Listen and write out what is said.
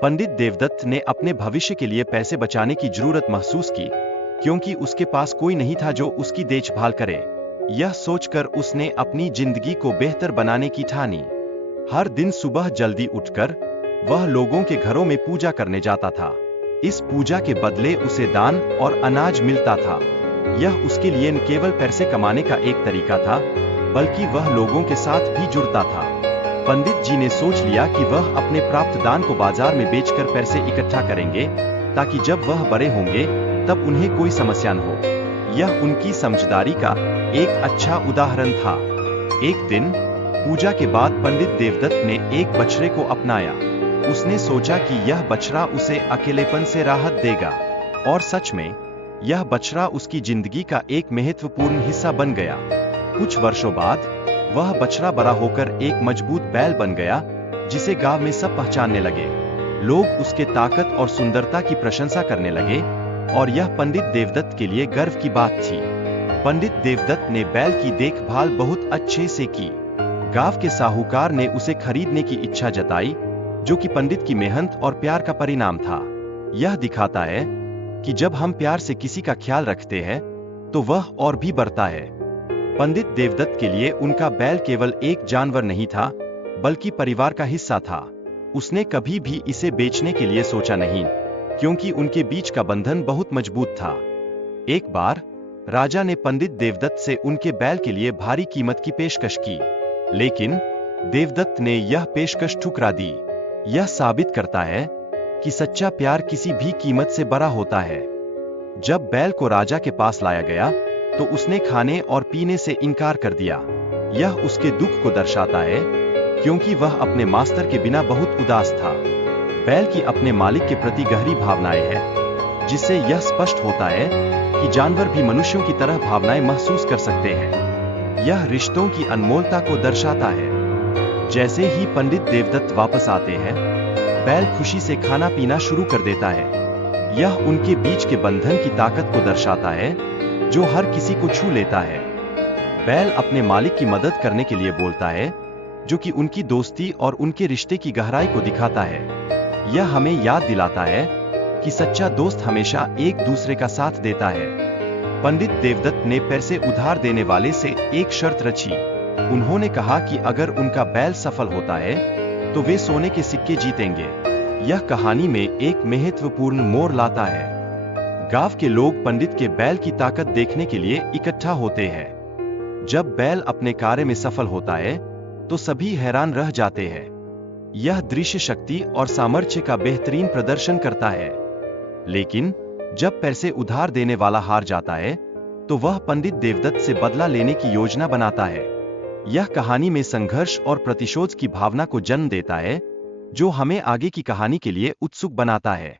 पंडित देवदत्त ने अपने भविष्य के लिए पैसे बचाने की जरूरत महसूस की, क्योंकि उसके पास कोई नहीं था जो उसकी देखभाल करे। यह सोचकर उसने अपनी जिंदगी को बेहतर बनाने की ठानी। हर दिन सुबह जल्दी उठकर वह लोगों के घरों में पूजा करने जाता था। इस पूजा के बदले उसे दान और अनाज मिलता था। यह उसके लिए न केवल पैसे कमाने का एक तरीका था, बल्कि वह लोगों के साथ भी जुड़ता था। पंडित जी ने सोच लिया कि वह अपने प्राप्त दान को बाजार में बेचकर पैसे इकट्ठा करेंगे, ताकि जब वह बड़े होंगे तब उन्हें कोई समस्या न हो। यह उनकी समझदारी का एक अच्छा उदाहरण था। एक दिन पूजा के बाद पंडित देवदत्त ने एक बछड़े को अपनाया। उसने सोचा कि यह बछड़ा उसे अकेलेपन से राहत देगा, और सच में यह बछड़ा उसकी जिंदगी का एक महत्वपूर्ण हिस्सा बन गया। कुछ वर्षों बाद वह बछड़ा बड़ा होकर एक मजबूत बैल बन गया, जिसे गांव में सब पहचानने लगे। लोग उसके ताकत और सुंदरता की प्रशंसा करने लगे, और यह पंडित देवदत्त के लिए गर्व की बात थी। पंडित देवदत्त ने बैल की देखभाल बहुत अच्छे से की। गांव के साहूकार ने उसे खरीदने की इच्छा जताई, जो कि पंडित की मेहनत और प्यार का परिणाम था। यह दिखाता है कि जब हम प्यार से किसी का ख्याल रखते हैं, तो वह और भी बढ़ता है। पंडित देवदत्त के लिए उनका बैल केवल एक जानवर नहीं था, बल्कि परिवार का हिस्सा था। उसने कभी भी इसे बेचने के लिए सोचा नहीं, क्योंकि उनके बीच का बंधन बहुत मजबूत था। एक बार राजा ने पंडित देवदत्त से उनके बैल के लिए भारी कीमत की पेशकश की, लेकिन देवदत्त ने यह पेशकश ठुकरा दी। यह साबित करता है कि सच्चा प्यार किसी भी कीमत से बड़ा होता है। जब बैल को राजा के पास लाया गया, तो उसने खाने और पीने से इनकार कर दिया। यह उसके दुख को दर्शाता है, क्योंकि वह अपने मास्टर के बिना बहुत उदास था। बैल की अपने मालिक के प्रति गहरी भावनाएं हैं, जिससे यह स्पष्ट होता है कि जानवर भी मनुष्यों की तरह भावनाएं महसूस कर सकते हैं। यह रिश्तों की अनमोलता को दर्शाता है। जैसे ही पंडित देवदत्त वापस आते हैं, बैल खुशी से खाना पीना शुरू कर देता है। यह उनके बीच के बंधन की ताकत को दर्शाता है, जो हर किसी को छू लेता है। बैल अपने मालिक की मदद करने के लिए बोलता है, जो कि उनकी दोस्ती और उनके रिश्ते की गहराई को दिखाता है। यह हमें याद दिलाता है कि सच्चा दोस्त हमेशा एक दूसरे का साथ देता है। पंडित देवदत्त ने पैसे उधार देने वाले से एक शर्त रची। उन्होंने कहा कि अगर उनका बैल सफल होता है, तो वे सोने के सिक्के जीतेंगे। यह कहानी में एक महत्वपूर्ण मोड़ लाता है। गांव के लोग पंडित के बैल की ताकत देखने के लिए इकट्ठा होते हैं। जब बैल अपने कार्य में सफल होता है, तो सभी हैरान रह जाते हैं। यह दृश्य शक्ति और सामर्थ्य का बेहतरीन प्रदर्शन करता है। लेकिन जब पैसे उधार देने वाला हार जाता है, तो वह पंडित देवदत्त से बदला लेने की योजना बनाता है। यह कहानी में संघर्ष और प्रतिशोध की भावना को जन्म देता है, जो हमें आगे की कहानी के लिए उत्सुक बनाता है।